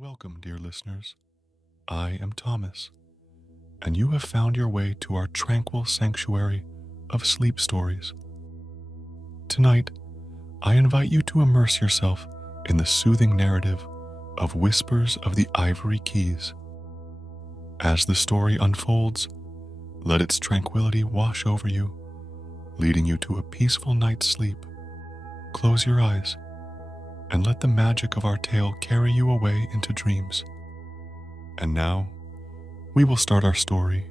Welcome, dear listeners. I am Thomas, and you have found your way to our tranquil sanctuary of sleep stories. Tonight, I invite you to immerse yourself in the soothing narrative of Whispers of the Ivory Keys. As the story unfolds, let its tranquility wash over you, leading you to a peaceful night's sleep. Close your eyes and let the magic of our tale carry you away into dreams. And now, we will start our story.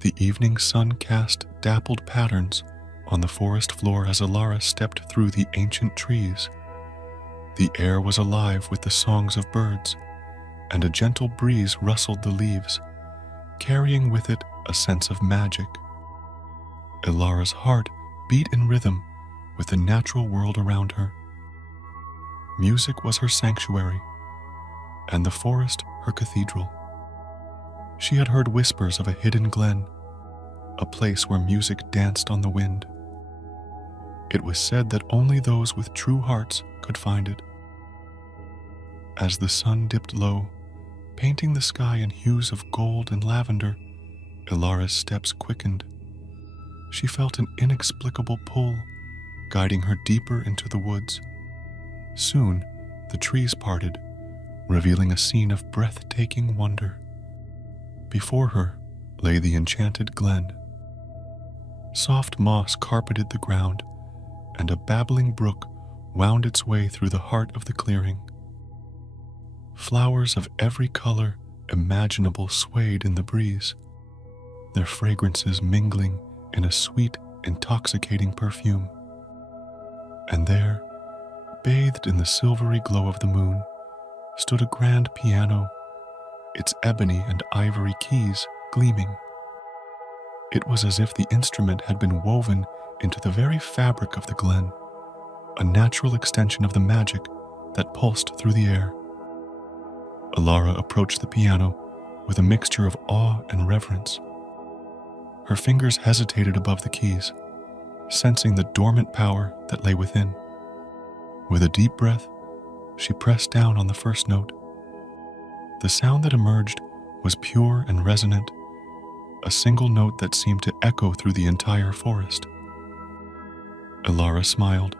The evening sun cast dappled patterns on the forest floor as Elara stepped through the ancient trees. The air was alive with the songs of birds, and a gentle breeze rustled the leaves, carrying with it a sense of magic. Elara's heart beat in rhythm with the natural world around her. Music was her sanctuary, and the forest her cathedral. She had heard whispers of a hidden glen, a place where music danced on the wind. It was said that only those with true hearts could find it. As the sun dipped low, painting the sky in hues of gold and lavender, Elara's steps quickened. She felt an inexplicable pull, guiding her deeper into the woods. Soon, the trees parted, revealing a scene of breathtaking wonder. Before her lay the enchanted glen. Soft moss carpeted the ground, and a babbling brook wound its way through the heart of the clearing. Flowers of every color imaginable swayed in the breeze, their fragrances mingling in a sweet, intoxicating perfume. And there, bathed in the silvery glow of the moon, stood a grand piano, its ebony and ivory keys gleaming. It was as if the instrument had been woven into the very fabric of the glen, a natural extension of the magic that pulsed through the air. Elara approached the piano with a mixture of awe and reverence. Her fingers hesitated above the keys, sensing the dormant power that lay within. With a deep breath, she pressed down on the first note. The sound that emerged was pure and resonant, a single note that seemed to echo through the entire forest. Elara smiled,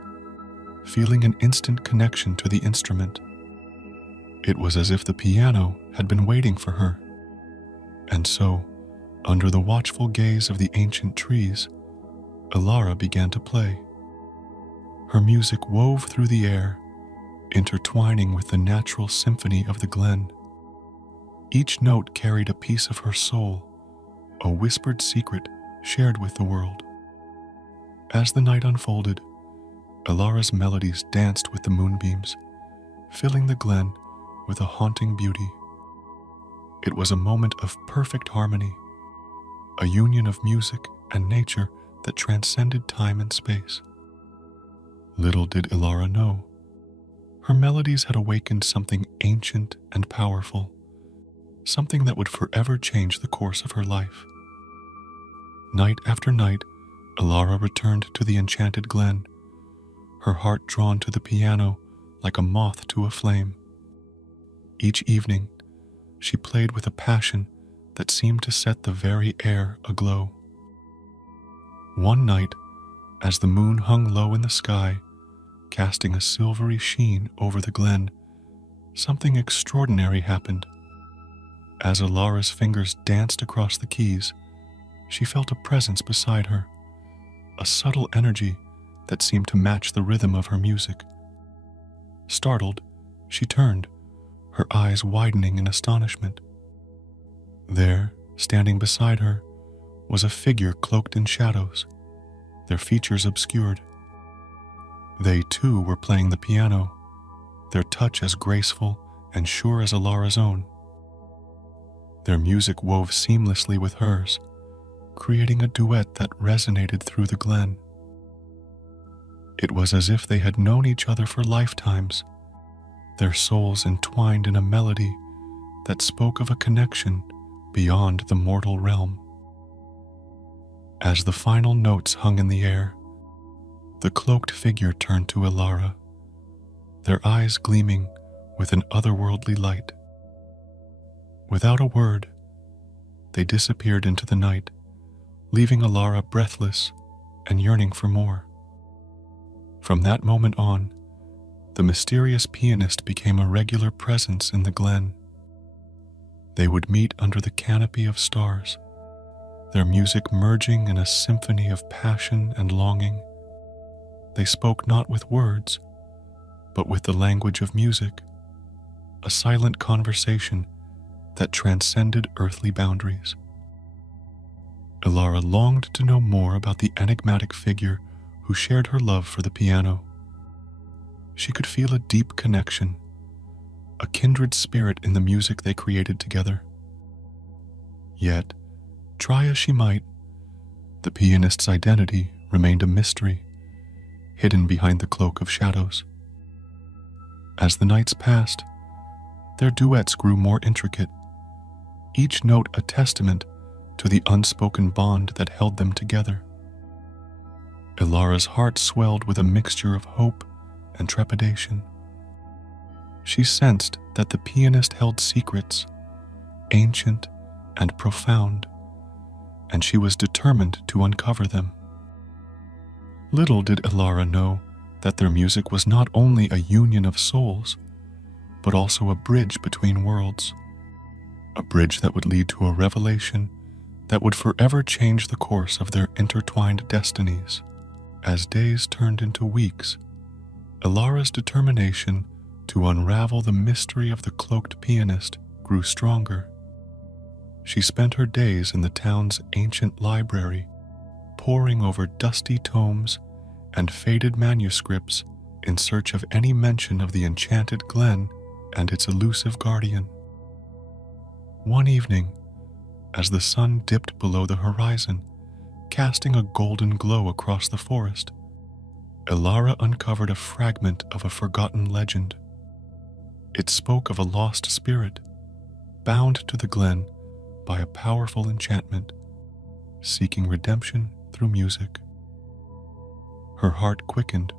feeling an instant connection to the instrument. It was as if the piano had been waiting for her. And so, under the watchful gaze of the ancient trees, Elara began to play. Her music wove through the air, intertwining with the natural symphony of the glen. Each note carried a piece of her soul, a whispered secret shared with the world. As the night unfolded, Elara's melodies danced with the moonbeams, filling the glen with a haunting beauty. It was a moment of perfect harmony, a union of music and nature that transcended time and space. Little did Elara know, her melodies had awakened something ancient and powerful, something that would forever change the course of her life. Night after night, Elara returned to the enchanted glen, her heart drawn to the piano like a moth to a flame. Each evening, she played with a passion that seemed to set the very air aglow. One night, as the moon hung low in the sky, casting a silvery sheen over the glen, something extraordinary happened. As Elara's fingers danced across the keys, she felt a presence beside her, a subtle energy that seemed to match the rhythm of her music. Startled, she turned, her eyes widening in astonishment. There, standing beside her, was a figure cloaked in shadows, their features obscured. They too were playing the piano, their touch as graceful and sure as Elara's own. Their music wove seamlessly with hers, creating a duet that resonated through the glen. It was as if they had known each other for lifetimes, their souls entwined in a melody that spoke of a connection beyond the mortal realm. As the final notes hung in the air, the cloaked figure turned to Elara, their eyes gleaming with an otherworldly light. Without a word, they disappeared into the night, leaving Elara breathless and yearning for more. From that moment on, the mysterious pianist became a regular presence in the glen. They would meet under the canopy of stars, their music merging in a symphony of passion and longing. They spoke not with words, but with the language of music, a silent conversation that transcended earthly boundaries. Elara longed to know more about the enigmatic figure who shared her love for the piano. She could feel a deep connection, a kindred spirit in the music they created together. Yet, try as she might, the pianist's identity remained a mystery, hidden behind the cloak of shadows. As the nights passed, their duets grew more intricate, each note a testament to the unspoken bond that held them together. Elara's heart swelled with a mixture of hope and trepidation. She sensed that the pianist held secrets, ancient and profound, and she was determined to uncover them. Little did Elara know that their music was not only a union of souls, but also a bridge between worlds, a bridge that would lead to a revelation that would forever change the course of their intertwined destinies. As days turned into weeks, Elara's determination to unravel the mystery of the cloaked pianist grew stronger. She spent her days in the town's ancient library, poring over dusty tomes and faded manuscripts in search of any mention of the enchanted glen and its elusive guardian. One evening, as the sun dipped below the horizon, casting a golden glow across the forest, Elara uncovered a fragment of a forgotten legend. It spoke of a lost spirit, bound to the glen by a powerful enchantment, seeking redemption through music. Her heart quickened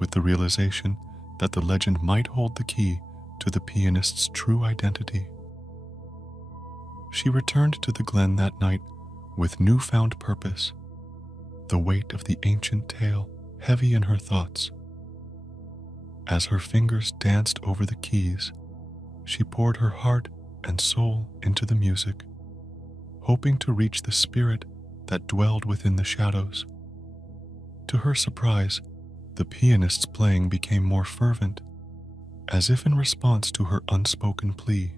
with the realization that the legend might hold the key to the pianist's true identity. She returned to the glen that night with newfound purpose, the weight of the ancient tale heavy in her thoughts. As her fingers danced over the keys, she poured her heart and soul into the music, hoping to reach the spirit that dwelled within the shadows. To her surprise, the pianist's playing became more fervent, as if in response to her unspoken plea.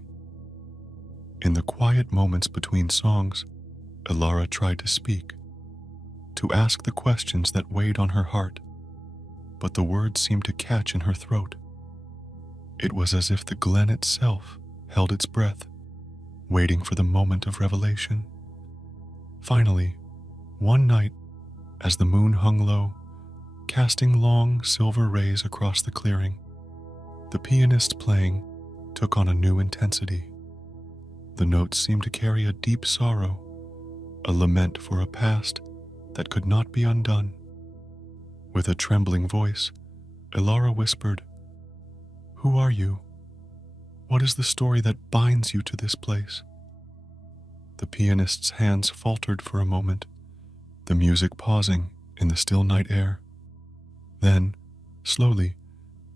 In the quiet moments between songs, Elara tried to speak, to ask the questions that weighed on her heart, but the words seemed to catch in her throat. It was as if the glen itself held its breath, waiting for the moment of revelation. Finally, one night, as the moon hung low, casting long silver rays across the clearing, the pianist's playing took on a new intensity. The notes seemed to carry a deep sorrow, a lament for a past that could not be undone. With a trembling voice, Elara whispered, "Who are you? What is the story that binds you to this place?" The pianist's hands faltered for a moment, the music pausing in the still night air. Then, slowly,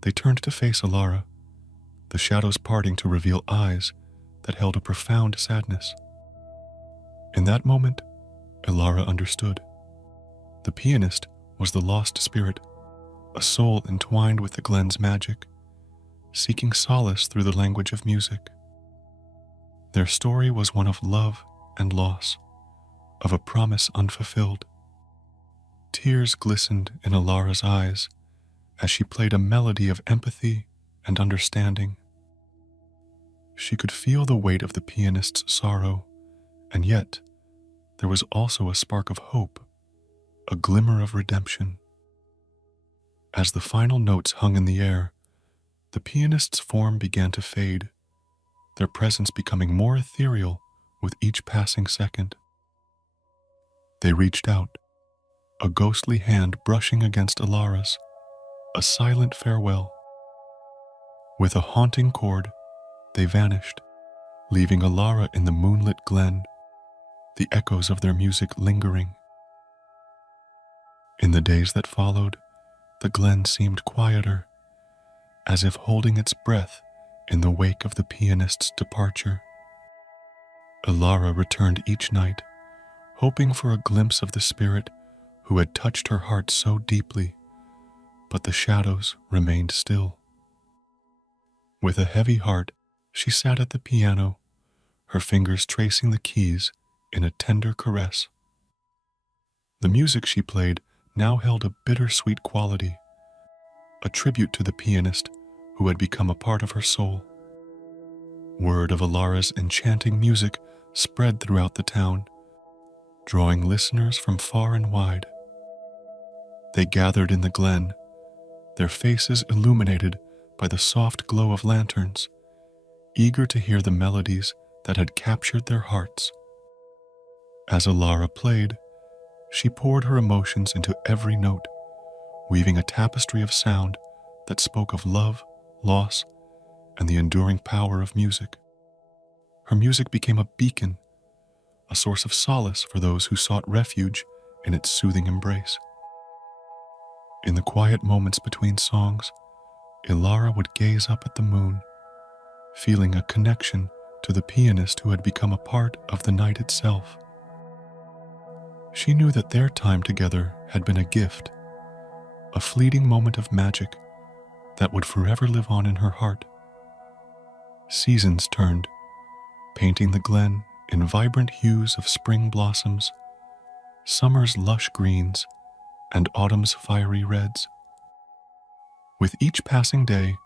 they turned to face Elara, the shadows parting to reveal eyes that held a profound sadness. In that moment, Elara understood. The pianist was the lost spirit, a soul entwined with the glen's magic, seeking solace through the language of music. Their story was one of love and loss, of a promise unfulfilled. Tears glistened in Elara's eyes as she played a melody of empathy and understanding. She could feel the weight of the pianist's sorrow, and yet there was also a spark of hope, a glimmer of redemption. As the final notes hung in the air, the pianist's form began to fade, their presence becoming more ethereal with each passing second. They reached out, a ghostly hand brushing against Elara's, a silent farewell. With a haunting chord, they vanished, leaving Elara in the moonlit glen, the echoes of their music lingering. In the days that followed, the glen seemed quieter, as if holding its breath in the wake of the pianist's departure. Elara returned each night, hoping for a glimpse of the spirit who had touched her heart so deeply, but the shadows remained still. With a heavy heart, she sat at the piano, her fingers tracing the keys in a tender caress. The music she played now held a bittersweet quality, a tribute to the pianist who had become a part of her soul. Word of Elara's enchanting music spread throughout the town, drawing listeners from far and wide. They gathered in the glen, their faces illuminated by the soft glow of lanterns, eager to hear the melodies that had captured their hearts. As Elara played, she poured her emotions into every note, weaving a tapestry of sound that spoke of love, loss, and the enduring power of music. Her music became a beacon, a source of solace for those who sought refuge in its soothing embrace. In the quiet moments between songs, Elara would gaze up at the moon, feeling a connection to the pianist who had become a part of the night itself. She knew that their time together had been a gift, a fleeting moment of magic that would forever live on in her heart. Seasons turned, painting the glen in vibrant hues of spring blossoms, summer's lush greens, and autumn's fiery reds. With each passing day,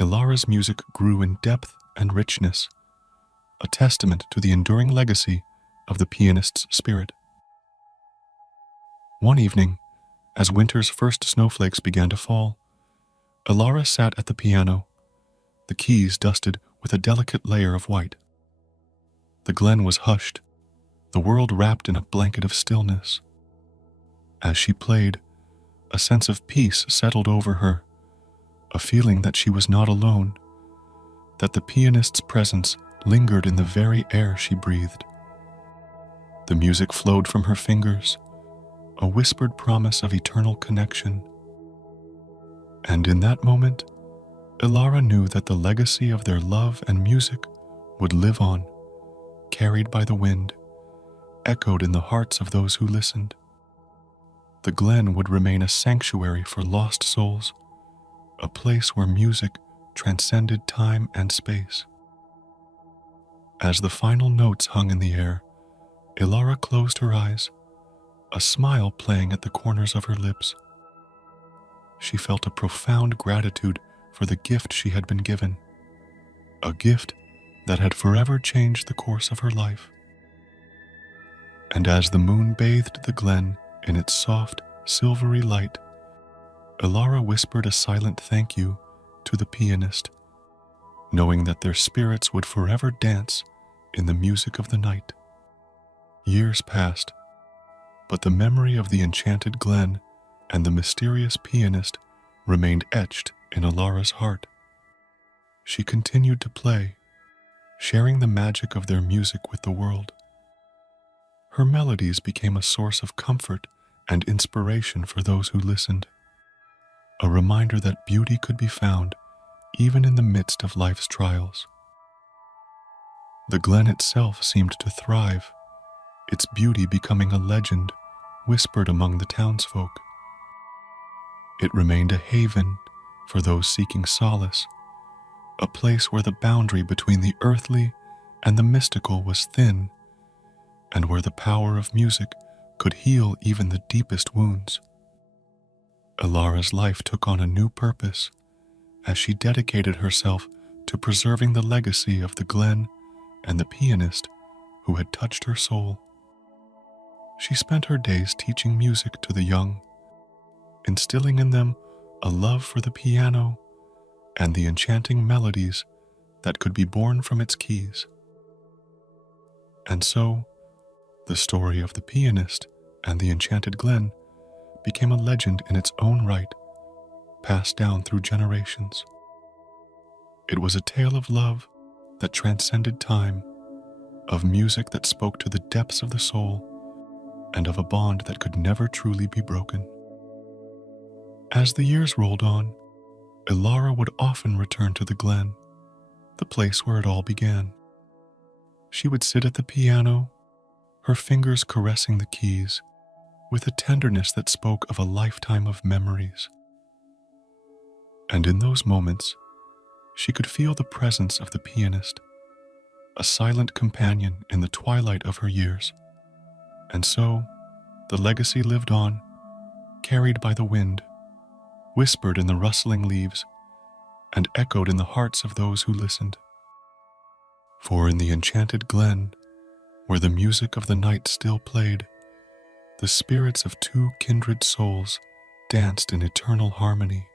Elara's music grew in depth and richness, a testament to the enduring legacy of the pianist's spirit. One evening, as winter's first snowflakes began to fall, Elara sat at the piano, the keys dusted with a delicate layer of white. The glen was hushed, the world wrapped in a blanket of stillness. As she played, a sense of peace settled over her, a feeling that she was not alone, that the pianist's presence lingered in the very air she breathed. The music flowed from her fingers, a whispered promise of eternal connection. And in that moment, Elara knew that the legacy of their love and music would live on, carried by the wind, echoed in the hearts of those who listened. The glen would remain a sanctuary for lost souls, a place where music transcended time and space. As the final notes hung in the air, Elara closed her eyes, a smile playing at the corners of her lips. She felt a profound gratitude for the gift she had been given, a gift that had forever changed the course of her life. And as the moon bathed the glen in its soft, silvery light, Elara whispered a silent thank you to the pianist, knowing that their spirits would forever dance in the music of the night. Years passed, but the memory of the enchanted glen and the mysterious pianist remained etched in Elara's heart. She continued to play, sharing the magic of their music with the world. Her melodies became a source of comfort and inspiration for those who listened, a reminder that beauty could be found even in the midst of life's trials. The glen itself seemed to thrive, its beauty becoming a legend whispered among the townsfolk. It remained a haven for those seeking solace, a place where the boundary between the earthly and the mystical was thin, and where the power of music could heal even the deepest wounds. Elara's life took on a new purpose as she dedicated herself to preserving the legacy of the glen and the pianist who had touched her soul. She spent her days teaching music to the young, instilling in them a love for the piano and the enchanting melodies that could be born from its keys. And so, the story of the pianist and the enchanted glen became a legend in its own right, passed down through generations. It was a tale of love that transcended time, of music that spoke to the depths of the soul, and of a bond that could never truly be broken. As the years rolled on, Elara would often return to the glen, the place where it all began. She would sit at the piano, her fingers caressing the keys, with a tenderness that spoke of a lifetime of memories. And in those moments, she could feel the presence of the pianist, a silent companion in the twilight of her years. And so, the legacy lived on, carried by the wind, whispered in the rustling leaves, and echoed in the hearts of those who listened. For in the enchanted glen, where the music of the night still played, the spirits of two kindred souls danced in eternal harmony.